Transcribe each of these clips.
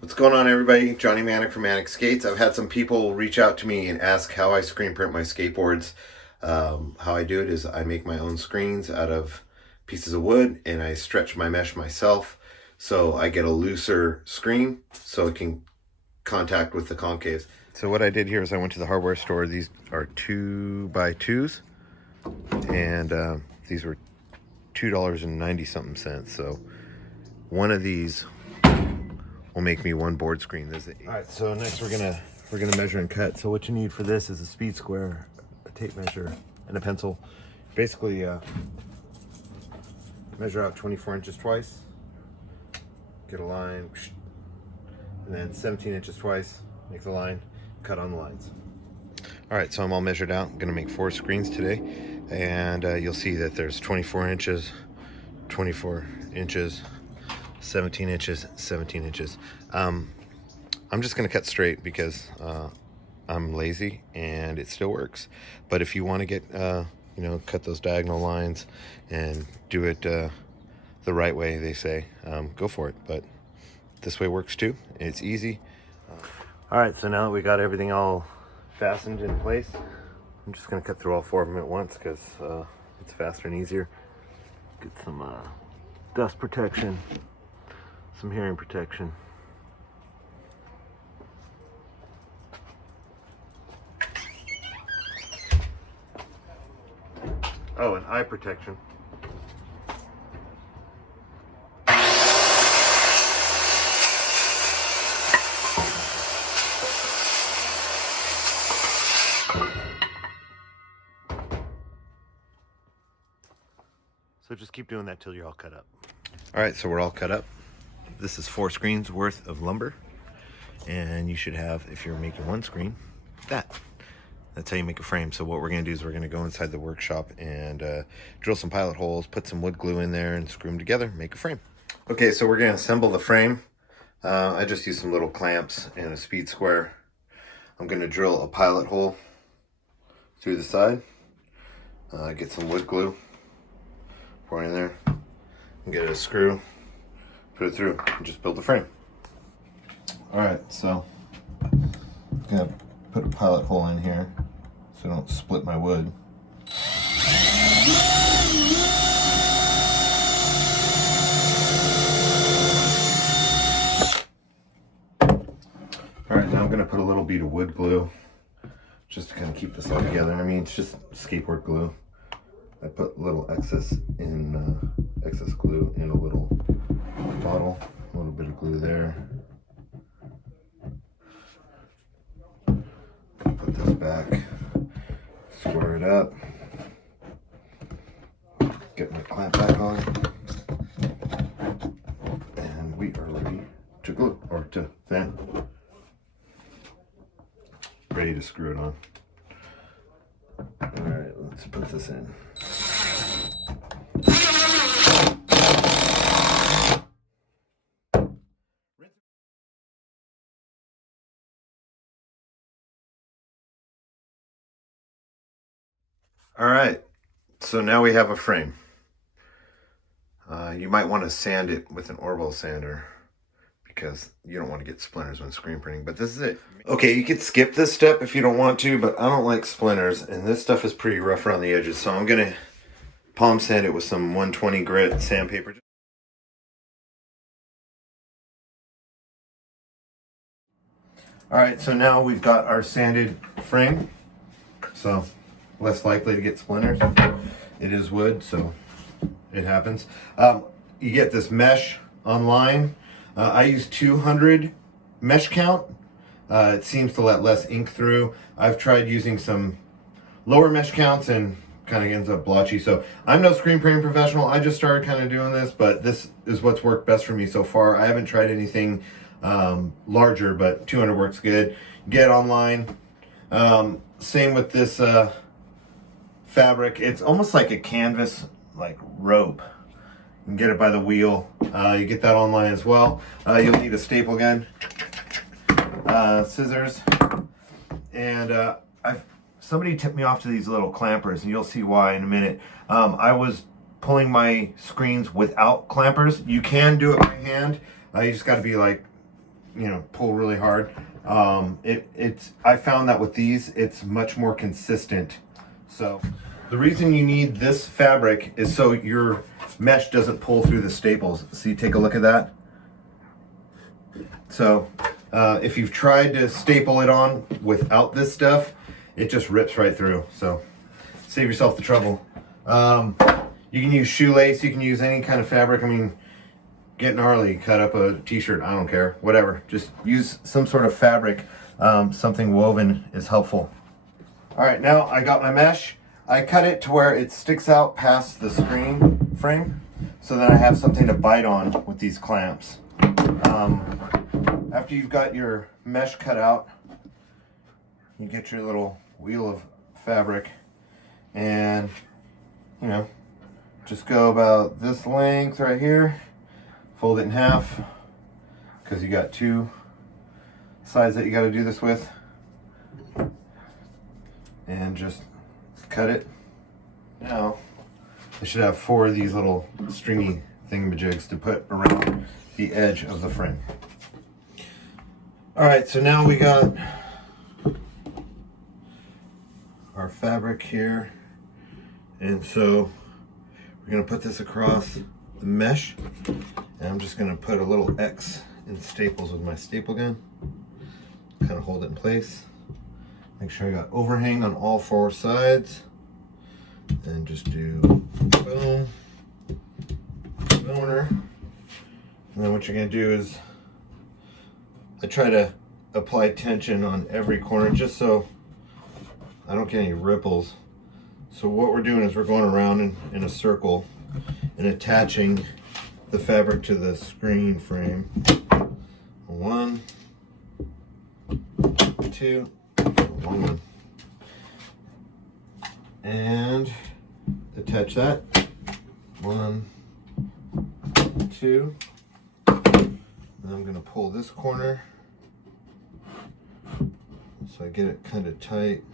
What's going on, everybody? Johnny Manic from Manic Skates. I've had some people reach out to me and ask how I screen print my skateboards. How I do it is I make my own screens out of pieces of wood and I stretch my mesh myself so I get a looser screen so it can contact with the concaves. So what I did here is I went to the hardware store. These are 2x2s and these were $2.90 something. So one of these will make me one board screen. All right, so next we're gonna measure and cut. So what you need for this is a speed square, a tape measure, and a pencil. Basically, measure out 24 inches twice, get a line, and then 17 inches twice, make the line, cut on the lines. All right, so I'm all measured out. I'm gonna make 4 screens today, and you'll see that there's 24 inches, 24 inches, 17 inches, 17 inches. I'm just gonna cut straight because I'm lazy and it still works. But if you want to get, cut those diagonal lines and do it the right way, they say, go for it. But this way works too. It's easy. All right, so now that we got everything all fastened in place, I'm just gonna cut through all 4 of them at once because it's faster and easier. Get some dust protection, some hearing protection. Oh, and eye protection. So just keep doing that till you're all cut up. All right, so we're all cut up. This is 4 screens worth of lumber. And you should have, if you're making one screen, that's how you make a frame. So what we're gonna do is we're gonna go inside the workshop and drill some pilot holes, put some wood glue in there and screw them together, make a frame. Okay, so we're gonna assemble the frame. I just used some little clamps and a speed square. I'm gonna drill a pilot hole through the side, get some wood glue, pour it in there, and get a screw, put it through, and just build the frame. All right, so I'm gonna put a pilot hole in here so I don't split my wood. All right, now I'm gonna put a little bead of wood glue just to kind of keep this all together. I mean, it's just skateboard glue. I put a little excess glue in a little bottle, a little bit of glue there. Put this back, square it up, get my clamp back on, and we are ready to glue, or to fan. Ready to screw it on. All right, let's put this in. All right, so now we have a frame. You might want to sand it with an orbital sander because you don't want to get splinters when screen printing, but this is it. Okay, you could skip this step if you don't want to, but I don't like splinters, and this stuff is pretty rough around the edges, so I'm gonna palm sand it with some 120 grit sandpaper. All right, so now we've got our sanded frame, so less likely to get splinters. It is wood, so it happens. You get this mesh online. I use 200 mesh count. It seems to let less ink through. I've tried using some lower mesh counts and kind of ends up blotchy. So I'm no screen printing professional. I just started kind of doing this, but this is what's worked best for me so far. I haven't tried anything larger, but 200 works good. Get online. Same with this fabric. It's almost like a canvas, like rope. You can get it by the wheel. You get that online as well. You'll need a staple gun, scissors, and somebody tipped me off to these little clampers, and you'll see why in a minute. I was pulling my screens without clampers. You can do it by hand. You just got to be like you know, pull really hard. I found that with these, it's much more consistent. So the reason you need this fabric is so your mesh doesn't pull through the staples. See, take a look at that. So if you've tried to staple it on without this stuff, it just rips right through. So save yourself the trouble. You can use shoelace, you can use any kind of fabric. I mean, get gnarly, cut up a t-shirt, I don't care, whatever. Just use some sort of fabric. Something woven is helpful. All right, now I got my mesh. I cut it to where it sticks out past the screen frame so that I have something to bite on with these clamps. After you've got your mesh cut out, you get your little wheel of fabric and, you know, just go about this length right here, fold it in half because you got two sides that you got to do this with, and just cut it. Now I should have 4 of these little stringy thingamajigs to put around the edge of the frame. All right, so now we got our fabric here, and so we're going to put this across the mesh, and I'm just going to put a little X in staples with my staple gun, kind of hold it in place. Make sure I got overhang on all 4 sides, and just do boom, boner. And then what you're going to do is, I try to apply tension on every corner just so I don't get any ripples. So what we're doing is we're going around in a circle and attaching the fabric to the screen frame. 1, 2, 1, and attach that. 1, 2. And I'm going to pull this corner so I get it kind of tight.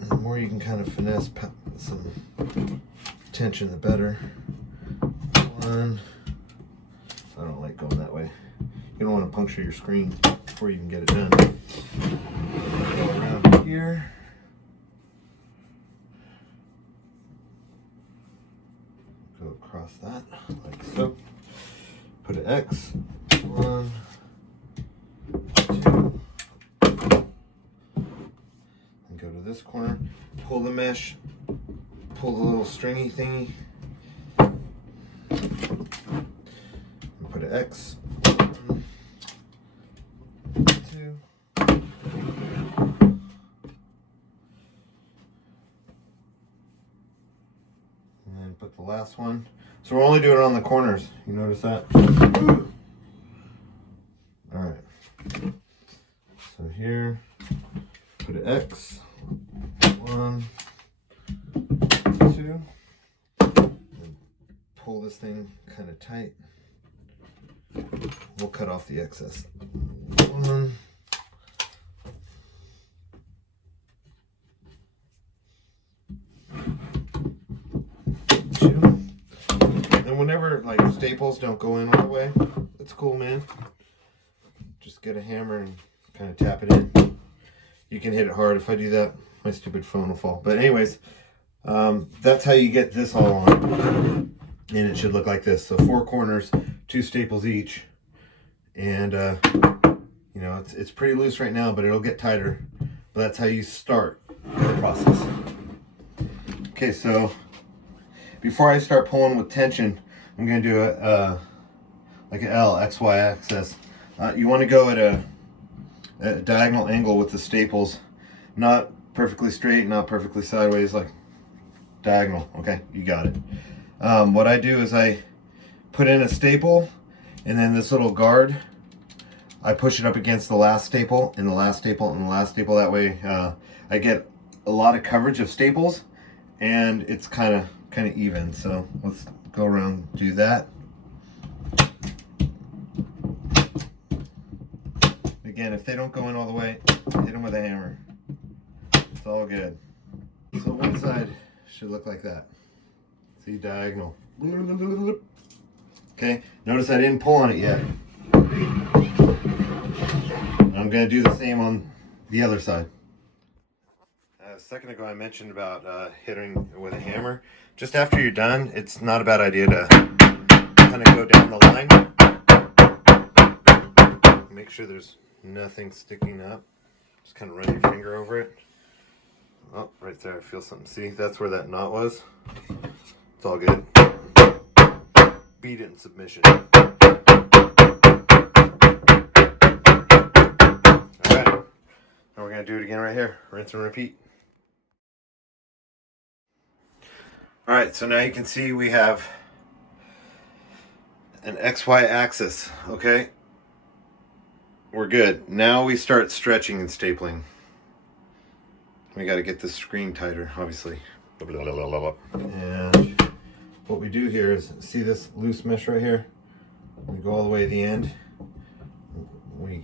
And the more you can kind of finesse some tension, the better. 1. I don't like going that way. You don't want to puncture your screen before you can get it done. Go around here. Go across that like so. Put an X. 1, 2. And go to this corner. Pull the mesh. Pull the little stringy thingy. And put an X. 1, 2. And put the last one. So we're only doing it on the corners. You notice that? All right. So here, put an X. 1, 2. And pull this thing kind of tight. We'll cut off the excess. 1. 2. And whenever like staples don't go in all the way, it's cool, man. Just get a hammer and kind of tap it in. You can hit it hard. If I do that, my stupid phone will fall. But anyways, that's how you get this all on. And it should look like this. So 4 corners, 2 staples each. And you know, it's pretty loose right now, but it'll get tighter. But that's how you start the process. Okay, so before I start pulling with tension, I'm going to do like an L, XY axis. You want to go at a diagonal angle with the staples, not perfectly straight, not perfectly sideways, like diagonal. Okay, you got it. What I do is I put in a staple, and then this little guard, I push it up against the last staple, and the last staple, and the last staple. That way I get a lot of coverage of staples, and it's kind of even. So let's go around and do that. Again, if they don't go in all the way, hit them with a hammer. It's all good. So one side should look like that. See, diagonal. Okay, notice I didn't pull on it yet. I'm going to do the same on the other side. A second ago I mentioned about hitting with a hammer. Just after you're done, it's not a bad idea to kind of go down the line. Make sure there's nothing sticking up. Just kind of run your finger over it. Oh, right there, I feel something. See, that's where that knot was. It's all good. Beat it in submission. Alright, now we're going to do it again right here. Rinse and repeat. Alright, so now you can see we have an XY axis, okay? We're good. Now we start stretching and stapling. We got to get this screen tighter, obviously. And what we do here is, see this loose mesh right here? We go all the way to the end. We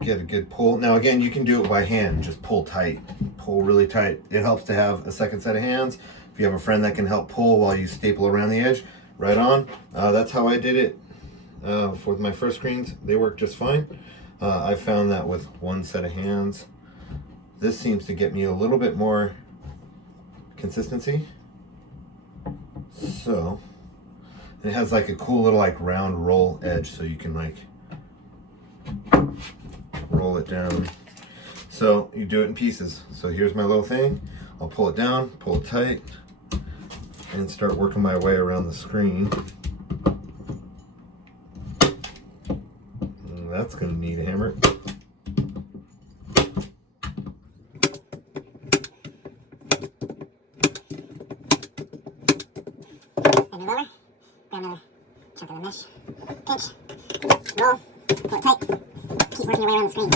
get a good pull. Now again, you can do it by hand. Just pull tight. Pull really tight. It helps to have a second set of hands. If you have a friend that can help pull while you staple around the edge, right on. That's how I did it for my first screens. They work just fine. I found that with one set of hands, this seems to get me a little bit more consistency. So, and it has like a cool little like round roll edge, so you can like roll it down. So you do it in pieces. So here's my little thing. I'll pull it down, pull it tight, and start working my way around the screen. And that's going to need a hammer. Maybe lower. Grab another chunk of the mesh. Pinch. Roll. Pull it tight. Keep working your way around the screen.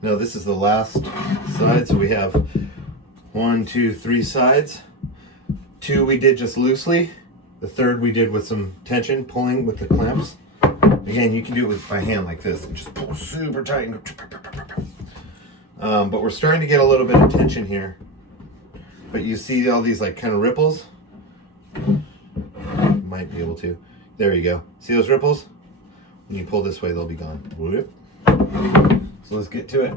Now this is the last side, so we have 1, 2, 3 sides. 2 we did just loosely. The third we did with some tension, pulling with the clamps. Again, you can do it by hand like this and just pull super tight and go. But we're starting to get a little bit of tension here. But you see all these like kind of ripples? Might be able to. There you go. See those ripples? When you pull this way, they'll be gone. Whoop. So let's get to it.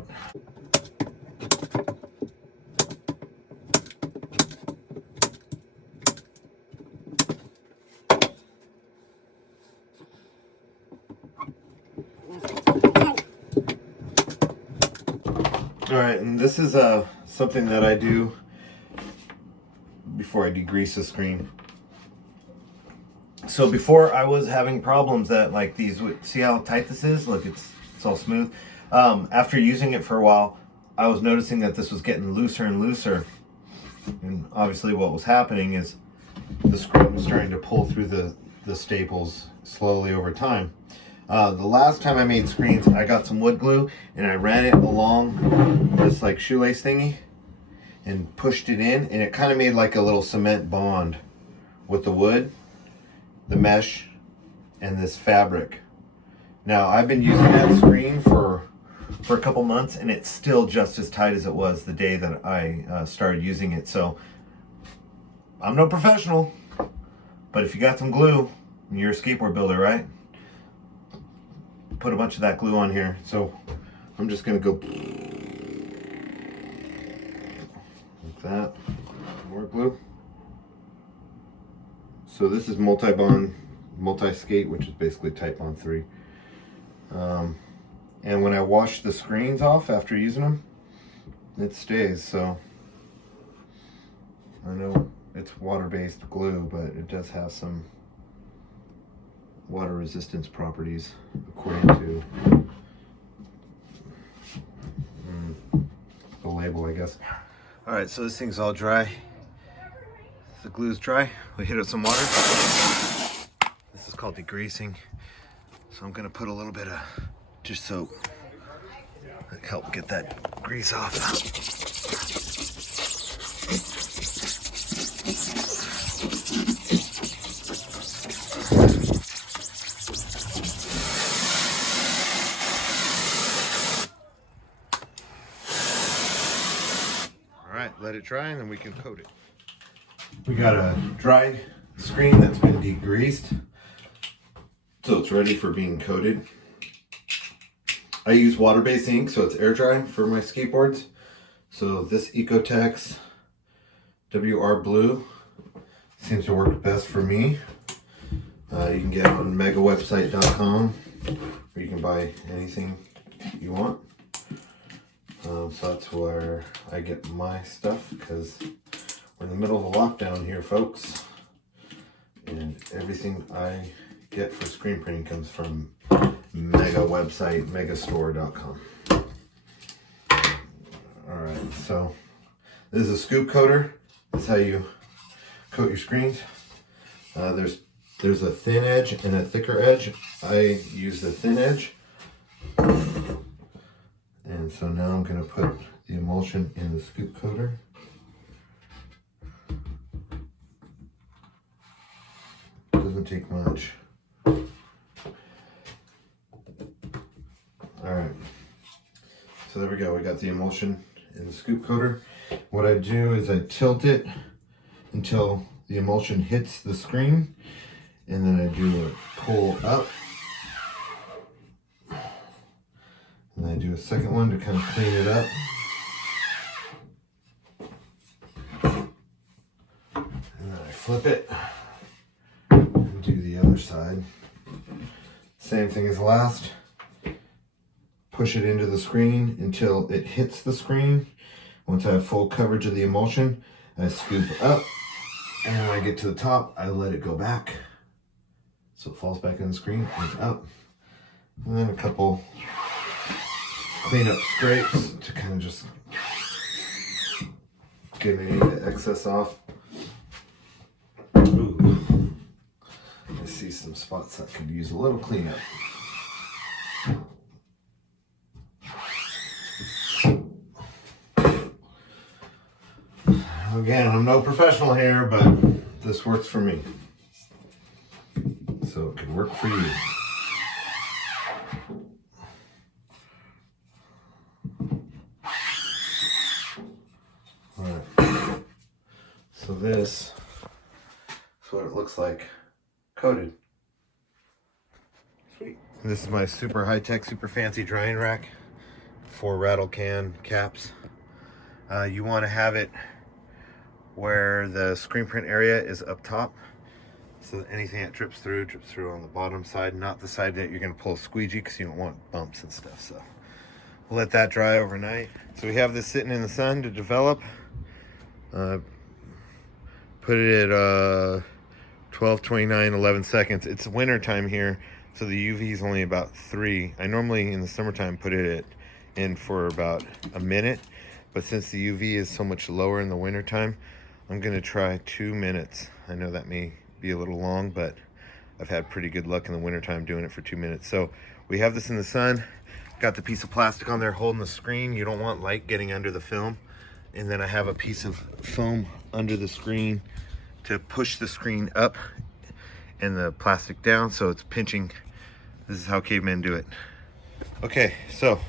All right, and this is something that I do before I degrease the screen. So before I was having problems that like these, see how tight this is? Look, it's all smooth. After using it for a while, I was noticing that this was getting looser and looser. And obviously what was happening is the screen was starting to pull through the staples slowly over time. The last time I made screens, I got some wood glue and I ran it along this like shoelace thingy and pushed it in, and it kind of made like a little cement bond with the wood, the mesh, and this fabric. Now I've been using that screen for a couple months, and it's still just as tight as it was the day that I started using it. So I'm no professional, but if you got some glue and you're a skateboard builder, right? Put a bunch of that glue on here. So I'm just gonna go like that. More glue. So this is multi-bond, multi-skate, which is basically Titebond 3. And when I wash the screens off after using them, it stays. So I know it's water-based glue, but it does have some water resistance properties according to the label, I guess. All right, so this thing's all dry. The glue's dry. We hit it with some water. This is called degreasing. So I'm gonna put a little bit of dish soap to help get that grease off. right, let it dry and then we can coat it. We got a dry screen that's been degreased, so it's ready for being coated. I use water-based ink, so it's air dry for my skateboards. So this Ecotex WR Blue seems to work best for me. You can get it on megawebsite.com, where you can buy anything you want. So that's where I get my stuff, because we're in the middle of a lockdown here, folks. And everything I get for screen printing comes from mega website, megastore.com. Alright, so this is a scoop coater. That's how you coat your screens. There's a thin edge and a thicker edge. I use the thin edge. And so now I'm going to put the emulsion in the scoop coater. Doesn't take much. Alright, so there we go. We got the emulsion in the scoop coater. What I do is I tilt it until the emulsion hits the screen, and then I do a pull up, and I do a second one to kind of clean it up. And then I flip it and do the other side. Same thing as last. Push it into the screen until it hits the screen. Once I have full coverage of the emulsion, I scoop up, and when I get to the top, I let it go back so it falls back in the screen and up. And then a couple cleanup scrapes to kind of just get any of the excess off. Ooh, I see some spots that could use a little cleanup. Again, I'm no professional here, but this works for me. So it could work for you. Alright. So this is what it looks like coated. Sweet. This is my super high-tech, super fancy drying rack. 4 rattle can caps. You want to have it where the screen print area is up top, so that anything that drips through on the bottom side, not the side that you're going to pull a squeegee, because you don't want bumps and stuff. So we'll let that dry overnight. So we have this sitting in the sun to develop. Put it at 12:29, 11 seconds. It's winter time here, so the UV is only about 3. I normally in the summertime put it in for about a minute, but since the UV is so much lower in the winter time, I'm going to try 2 minutes. I know that may be a little long, but I've had pretty good luck in the wintertime doing it for 2 minutes. So we have this in the sun. Got the piece of plastic on there holding the screen. You don't want light getting under the film. And then I have a piece of foam under the screen to push the screen up and the plastic down, so it's pinching. This is how cavemen do it. Okay, so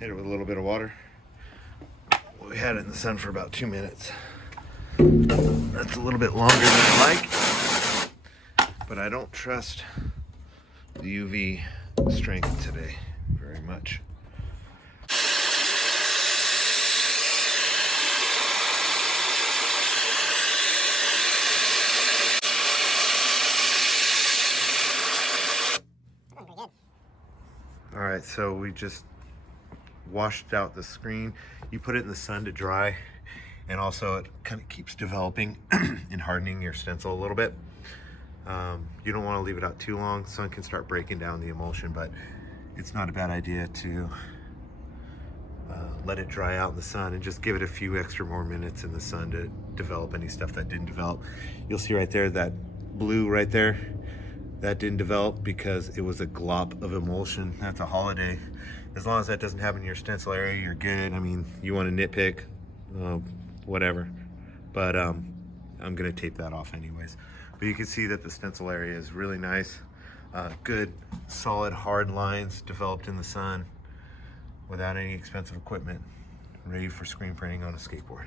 hit it with a little bit of water. We had it in the sun for about 2 minutes. That's a little bit longer than I like, but I don't trust the UV strength today very much. All right, so we just washed out the screen. You put it in the sun to dry, and also it kind of keeps developing and hardening your stencil a little bit. You don't want to leave it out too long. Sun can start breaking down the emulsion, but it's not a bad idea to let it dry out in the sun and just give it a few extra more minutes in the sun to develop any stuff that didn't develop. You'll see right there, that blue right there, that didn't develop because it was a glop of emulsion. That's a holiday. As long as that doesn't happen in your stencil area, you're good. I mean, you want to nitpick, whatever. But I'm gonna tape that off anyways. But you can see that the stencil area is really nice. Good, solid, hard lines developed in the sun without any expensive equipment. ready for screen printing on a skateboard.